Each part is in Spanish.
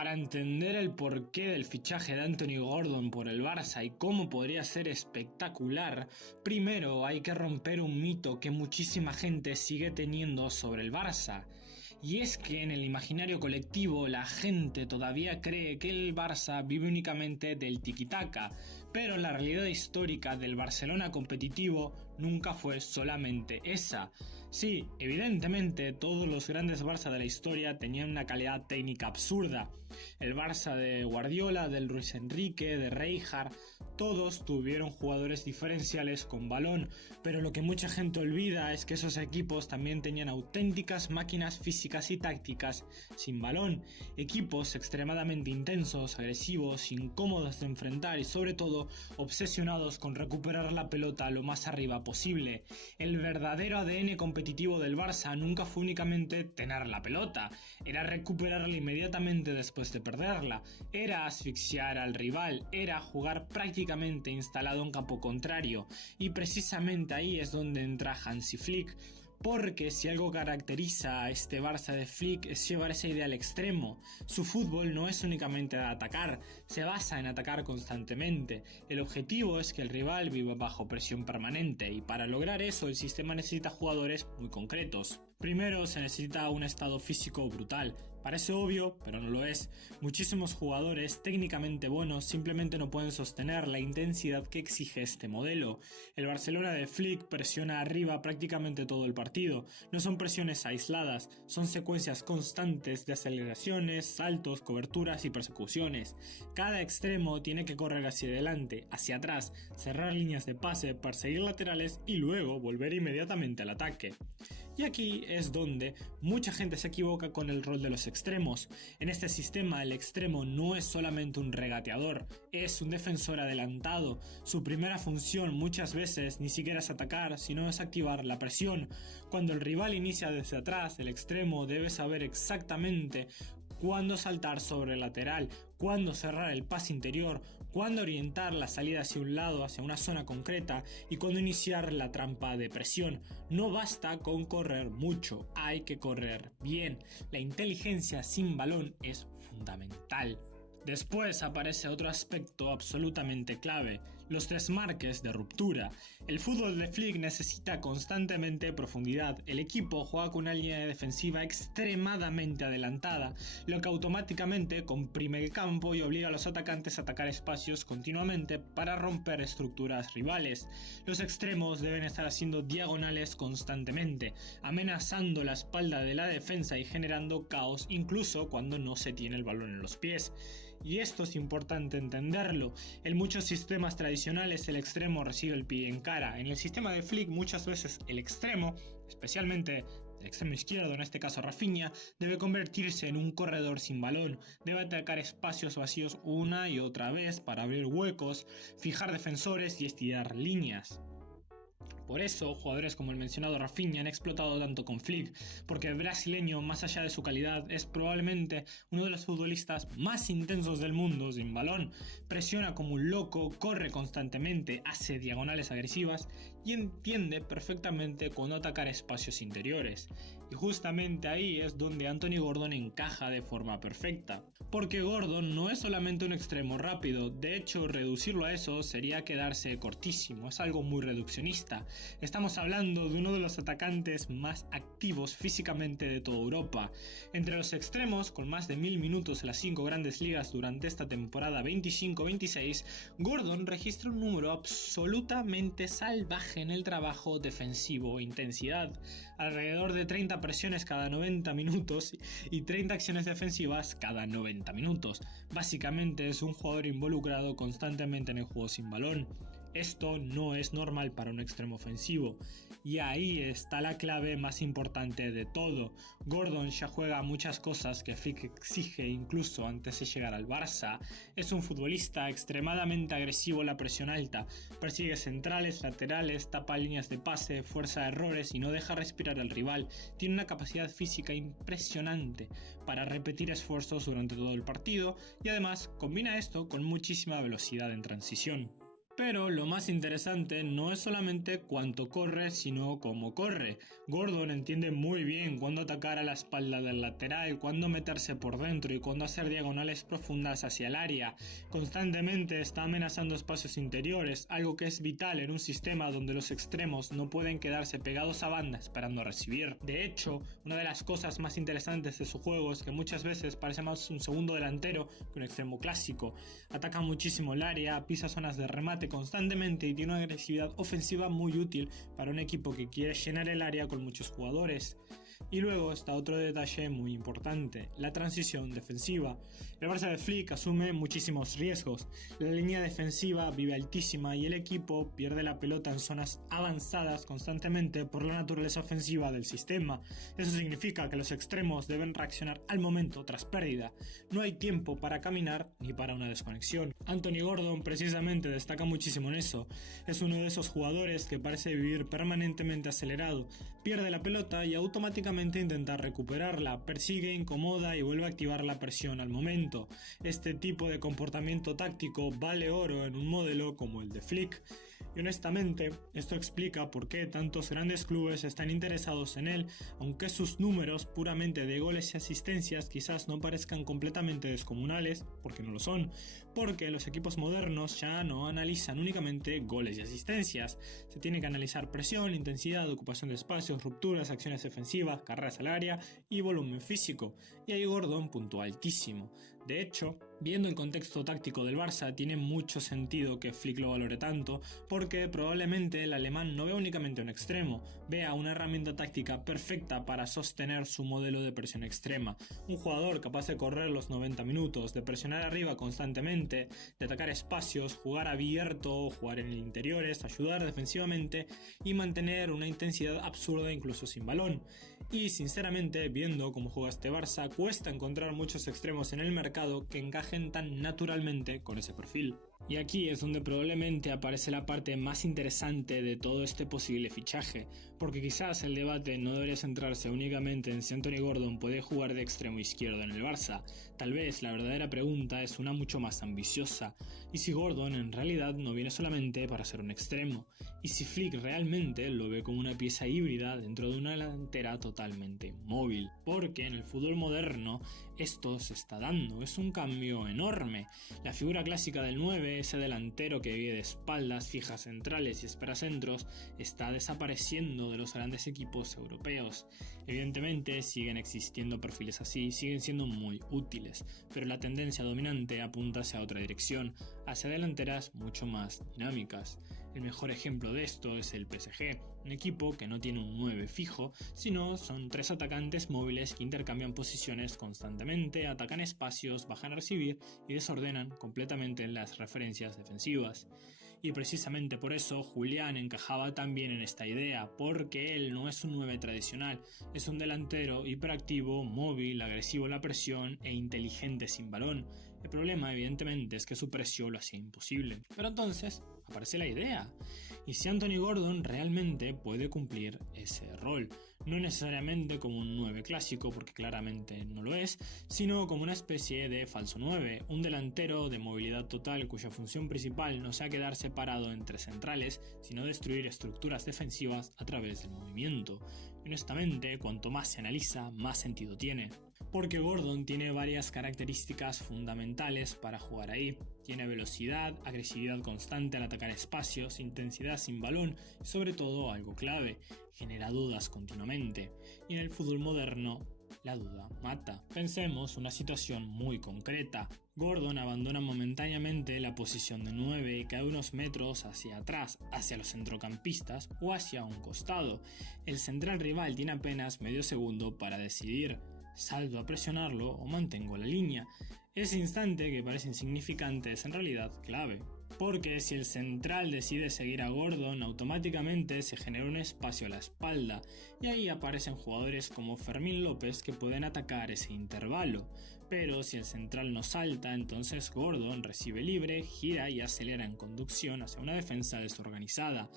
Para entender el porqué del fichaje de Anthony Gordon por el Barça y cómo podría ser espectacular, primero hay que romper un mito que muchísima gente sigue teniendo sobre el Barça. Y es que en el imaginario colectivo la gente todavía cree que el Barça vive únicamente del tiki-taka, pero la realidad histórica del Barcelona competitivo nunca fue solamente esa. Sí, evidentemente todos los grandes Barça de la historia tenían una calidad técnica absurda. El Barça de Guardiola, del Luis Enrique, de Rijkaard, todos tuvieron jugadores diferenciales con balón, pero lo que mucha gente olvida es que esos equipos también tenían auténticas máquinas físicas y tácticas sin balón, equipos extremadamente intensos, agresivos, incómodos de enfrentar y sobre todo obsesionados con recuperar la pelota lo más arriba posible. El verdadero ADN competitivo del Barça nunca fue únicamente tener la pelota, era recuperarla inmediatamente después de perderla, era asfixiar al rival, era jugar prácticamente instalado en campo contrario, y precisamente ahí es donde entra Hansi Flick. Porque si algo caracteriza a este Barça de Flick es llevar esa idea al extremo. Su fútbol no es únicamente de atacar, se basa en atacar constantemente. El objetivo es que el rival viva bajo presión permanente y para lograr eso el sistema necesita jugadores muy concretos. Primero se necesita un estado físico brutal. Parece obvio, pero no lo es. Muchísimos jugadores técnicamente buenos simplemente no pueden sostener la intensidad que exige este modelo. El Barcelona de Flick presiona arriba prácticamente todo el partido. No son presiones aisladas, son secuencias constantes de aceleraciones, saltos, coberturas y persecuciones. Cada extremo tiene que correr hacia adelante, hacia atrás, cerrar líneas de pase, perseguir laterales y luego volver inmediatamente al ataque. Y aquí es donde mucha gente se equivoca con el rol de los extremos. En este sistema el extremo no es solamente un regateador, es un defensor adelantado. Su primera función muchas veces ni siquiera es atacar, sino es activar la presión. Cuando el rival inicia desde atrás, el extremo debe saber exactamente cuándo saltar sobre el lateral, cuándo cerrar el pase interior, cuándo orientar la salida hacia un lado, hacia una zona concreta y cuándo iniciar la trampa de presión. No basta con correr mucho, hay que correr bien. La inteligencia sin balón es fundamental. Después aparece otro aspecto absolutamente clave, los tres marques de ruptura. El fútbol de Flick necesita constantemente profundidad. El equipo juega con una línea defensiva extremadamente adelantada, lo que automáticamente comprime el campo y obliga a los atacantes a atacar espacios continuamente para romper estructuras rivales. Los extremos deben estar haciendo diagonales constantemente, amenazando la espalda de la defensa y generando caos incluso cuando no se tiene el balón en los pies. Y esto es importante entenderlo. En muchos sistemas tradicionales el extremo recibe el pie en cara. En el sistema de Flick muchas veces el extremo, especialmente el extremo izquierdo, en este caso Rafinha, debe convertirse en un corredor sin balón. Debe atacar espacios vacíos una y otra vez para abrir huecos, fijar defensores y estirar líneas. Por eso, jugadores como el mencionado Rafinha han explotado tanto con Flick, porque el brasileño, más allá de su calidad, es probablemente uno de los futbolistas más intensos del mundo sin balón. Presiona como un loco, corre constantemente, hace diagonales agresivas y entiende perfectamente cuándo atacar espacios interiores. Y justamente ahí es donde Anthony Gordon encaja de forma perfecta. Porque Gordon no es solamente un extremo rápido, de hecho reducirlo a eso sería quedarse cortísimo, es algo muy reduccionista. Estamos hablando de uno de los atacantes más activos físicamente de toda Europa. Entre los extremos, con más de 1000 minutos en las 5 grandes ligas durante esta temporada 25-26, Gordon registra un número absolutamente salvaje en el trabajo defensivo e intensidad, alrededor de 30 presiones cada 90 minutos y 30 acciones defensivas cada 90 minutos. Básicamente es un jugador involucrado constantemente en el juego sin balón. Esto no es normal para un extremo ofensivo, y ahí está la clave más importante de todo. Gordon ya juega muchas cosas que Flick exige incluso antes de llegar al Barça. Es un futbolista extremadamente agresivo en la presión alta, persigue centrales, laterales, tapa líneas de pase, fuerza errores y no deja respirar al rival. Tiene una capacidad física impresionante para repetir esfuerzos durante todo el partido y además combina esto con muchísima velocidad en transición. Pero lo más interesante no es solamente cuánto corre, sino cómo corre. Gordon entiende muy bien cuándo atacar a la espalda del lateral, cuándo meterse por dentro y cuándo hacer diagonales profundas hacia el área. Constantemente está amenazando espacios interiores, algo que es vital en un sistema donde los extremos no pueden quedarse pegados a banda esperando recibir. De hecho, una de las cosas más interesantes de su juego es que muchas veces parece más un segundo delantero que un extremo clásico. Ataca muchísimo el área, pisa zonas de remate constantemente y tiene una agresividad ofensiva muy útil para un equipo que quiere llenar el área con muchos jugadores. Y luego está otro detalle muy importante, la transición defensiva. El Barça de Flick asume muchísimos riesgos, la línea defensiva vive altísima y el equipo pierde la pelota en zonas avanzadas constantemente por la naturaleza ofensiva del sistema. Eso significa que los extremos deben reaccionar al momento tras pérdida. No hay tiempo para caminar ni para una desconexión. Anthony Gordon precisamente destaca muchísimo en eso. Es uno de esos jugadores que parece vivir permanentemente acelerado, pierde la pelota y automáticamente intenta recuperarla, persigue, incomoda y vuelve a activar la presión al momento. Este tipo de comportamiento táctico vale oro en un modelo como el de Flick. Y honestamente, esto explica por qué tantos grandes clubes están interesados en él, aunque sus números puramente de goles y asistencias quizás no parezcan completamente descomunales, porque no lo son, porque los equipos modernos ya no analizan únicamente goles y asistencias, se tiene que analizar presión, intensidad, ocupación de espacios, rupturas, acciones defensivas, carreras al área y volumen físico, y ahí Gordon puntuó altísimo. De hecho, viendo el contexto táctico del Barça, tiene mucho sentido que Flick lo valore tanto, porque probablemente el alemán no vea únicamente un extremo, vea una herramienta táctica perfecta para sostener su modelo de presión extrema. Un jugador capaz de correr los 90 minutos, de presionar arriba constantemente, de atacar espacios, jugar abierto, jugar en interiores, ayudar defensivamente y mantener una intensidad absurda incluso sin balón. Y sinceramente, viendo cómo juega este Barça, cuesta encontrar muchos extremos en el mercado que encajen tan naturalmente con ese perfil. Y aquí es donde probablemente aparece la parte más interesante de todo este posible fichaje, porque quizás el debate no debería centrarse únicamente en si Anthony Gordon puede jugar de extremo izquierdo en el Barça. Tal vez la verdadera pregunta es una mucho más ambiciosa, y si Gordon en realidad no viene solamente para ser un extremo, y si Flick realmente lo ve como una pieza híbrida dentro de una delantera totalmente móvil, porque en el fútbol moderno esto se está dando, es un cambio enorme. La figura clásica del 9, ese delantero que vive de espaldas, fija centrales y espera centros, está desapareciendo de los grandes equipos europeos. Evidentemente siguen existiendo perfiles así, siguen siendo muy útiles, pero la tendencia dominante apunta hacia otra dirección, hacia delanteras mucho más dinámicas. El mejor ejemplo de esto es el PSG, un equipo que no tiene un 9 fijo, sino son 3 atacantes móviles que intercambian posiciones constantemente, atacan espacios, bajan a recibir y desordenan completamente las referencias defensivas. Y precisamente por eso Julián encajaba tan bien en esta idea, porque él no es un 9 tradicional, es un delantero hiperactivo, móvil, agresivo a la presión e inteligente sin balón. El problema evidentemente es que su precio lo hacía imposible. Pero entonces aparece la idea. ¿Y si Anthony Gordon realmente puede cumplir ese rol? No necesariamente como un 9 clásico, porque claramente no lo es, sino como una especie de falso 9, un delantero de movilidad total cuya función principal no sea quedarse parado entre centrales, sino destruir estructuras defensivas a través del movimiento. Y honestamente, cuanto más se analiza, más sentido tiene. Porque Gordon tiene varias características fundamentales para jugar ahí. Tiene velocidad, agresividad constante al atacar espacios, intensidad sin balón y sobre todo algo clave, genera dudas continuamente. Y en el fútbol moderno, la duda mata. Pensemos una situación muy concreta. Gordon abandona momentáneamente la posición de 9 y cae unos metros hacia atrás, hacia los centrocampistas o hacia un costado. El central rival tiene apenas medio segundo para decidir: ¿salto a presionarlo o mantengo la línea? Ese instante, que parece insignificante, es en realidad clave. Porque si el central decide seguir a Gordon, automáticamente se genera un espacio a la espalda, y ahí aparecen jugadores como Fermín López que pueden atacar ese intervalo. Pero si el central no salta, entonces Gordon recibe libre, gira y acelera en conducción hacia una defensa desorganizada.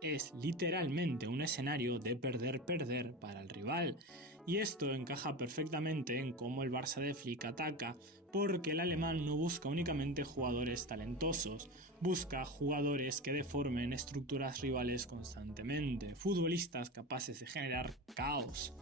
Es literalmente un escenario de perder-perder para el rival, y esto encaja perfectamente en cómo el Barça de Flick ataca, porque el alemán no busca únicamente jugadores talentosos, busca jugadores que deformen estructuras rivales constantemente, futbolistas capaces de generar caos.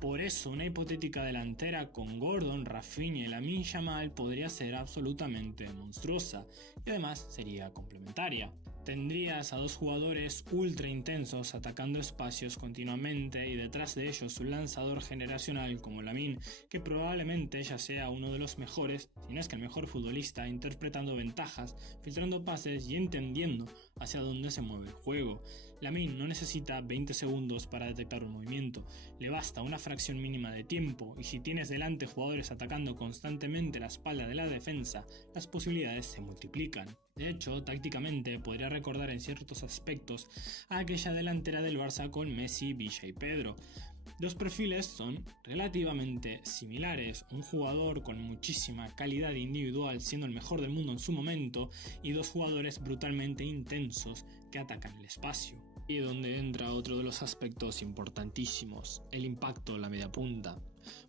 Por eso, una hipotética delantera con Gordon, Rafinha y Lamine Yamal podría ser absolutamente monstruosa y además sería complementaria. Tendrías a dos jugadores ultra intensos atacando espacios continuamente y detrás de ellos un lanzador generacional como Lamine, que probablemente ya sea uno de los mejores, si no es que el mejor futbolista, interpretando ventajas, filtrando pases y entendiendo hacia dónde se mueve el juego. Lamine no necesita 20 segundos para detectar un movimiento, le basta una fracción mínima de tiempo, y si tienes delante jugadores atacando constantemente la espalda de la defensa, las posibilidades se multiplican. De hecho, tácticamente podría recordar en ciertos aspectos a aquella delantera del Barça con Messi, Villa y Pedro. Los perfiles son relativamente similares, un jugador con muchísima calidad individual siendo el mejor del mundo en su momento y dos jugadores brutalmente intensos que atacan el espacio. Y donde entra otro de los aspectos importantísimos, el impacto en la media punta.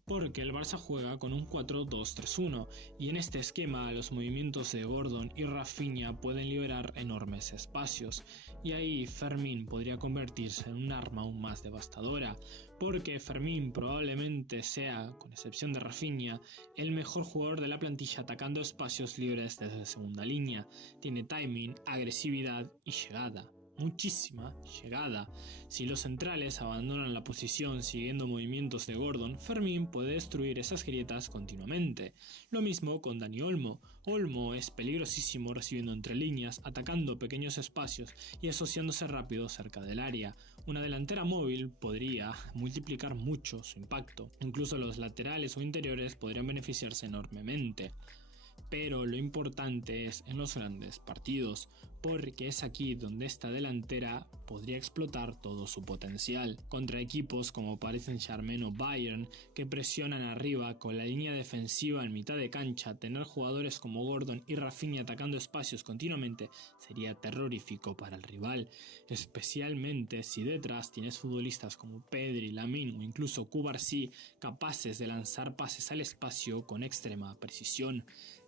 Porque el Barça juega con un 4-2-3-1 y en este esquema los movimientos de Gordon y Rafinha pueden liberar enormes espacios y ahí Fermín podría convertirse en un arma aún más devastadora, porque Fermín probablemente sea, con excepción de Rafinha, el mejor jugador de la plantilla atacando espacios libres desde segunda línea, tiene timing, agresividad y llegada. Muchísima llegada. Si los centrales abandonan la posición siguiendo movimientos de Gordon, Fermín puede destruir esas grietas continuamente. Lo mismo con Dani Olmo. Olmo es peligrosísimo recibiendo entre líneas, atacando pequeños espacios y asociándose rápido cerca del área. Una delantera móvil podría multiplicar mucho su impacto. Incluso los laterales o interiores podrían beneficiarse enormemente. Pero lo importante es en los grandes partidos, porque es aquí donde esta delantera podría explotar todo su potencial. Contra equipos como Paris Saint-Germain o Bayern, que presionan arriba con la línea defensiva en mitad de cancha, tener jugadores como Gordon y Rafinha atacando espacios continuamente sería terrorífico para el rival, especialmente si detrás tienes futbolistas como Pedri, Lamine o incluso Cubarsí capaces de lanzar pases al espacio con extrema precisión.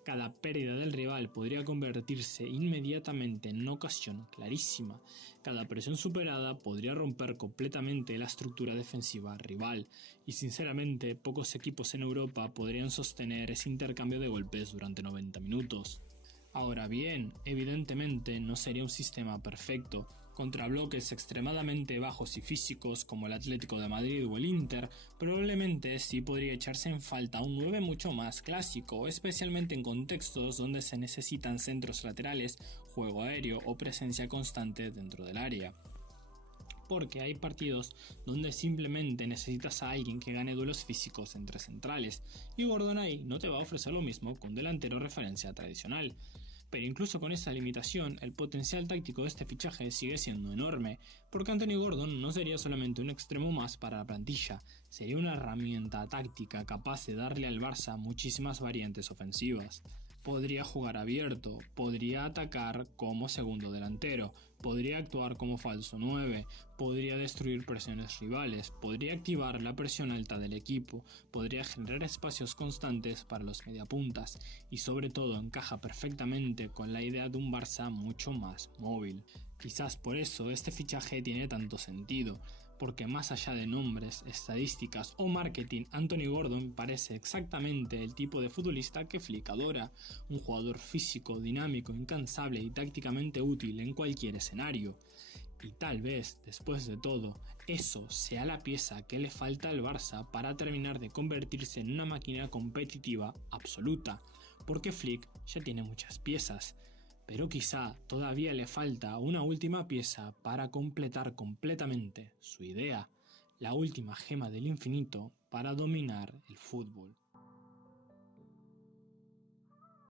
Cada pérdida del rival podría convertirse inmediatamente en una ocasión clarísima. Cada presión superada podría romper completamente la estructura defensiva rival, y sinceramente pocos equipos en Europa podrían sostener ese intercambio de golpes durante 90 minutos. Ahora bien, evidentemente no sería un sistema perfecto. Contra bloques extremadamente bajos y físicos como el Atlético de Madrid o el Inter, probablemente sí podría echarse en falta un 9 mucho más clásico, especialmente en contextos donde se necesitan centros laterales, juego aéreo o presencia constante dentro del área. Porque hay partidos donde simplemente necesitas a alguien que gane duelos físicos entre centrales, y Gordon ahí no te va a ofrecer lo mismo que un delantero referencia tradicional. Pero incluso con esa limitación, el potencial táctico de este fichaje sigue siendo enorme, porque Anthony Gordon no sería solamente un extremo más para la plantilla, sería una herramienta táctica capaz de darle al Barça muchísimas variantes ofensivas. Podría jugar abierto, podría atacar como segundo delantero, podría actuar como falso 9, podría destruir presiones rivales, podría activar la presión alta del equipo, podría generar espacios constantes para los mediapuntas y sobre todo encaja perfectamente con la idea de un Barça mucho más móvil. Quizás por eso este fichaje tiene tanto sentido, porque más allá de nombres, estadísticas o marketing, Anthony Gordon parece exactamente el tipo de futbolista que Flick adora, un jugador físico, dinámico, incansable y tácticamente útil en cualquier escenario. Y tal vez, después de todo, eso sea la pieza que le falta al Barça para terminar de convertirse en una máquina competitiva absoluta, porque Flick ya tiene muchas piezas. Pero quizá todavía le falta una última pieza para completar completamente su idea, la última gema del infinito para dominar el fútbol.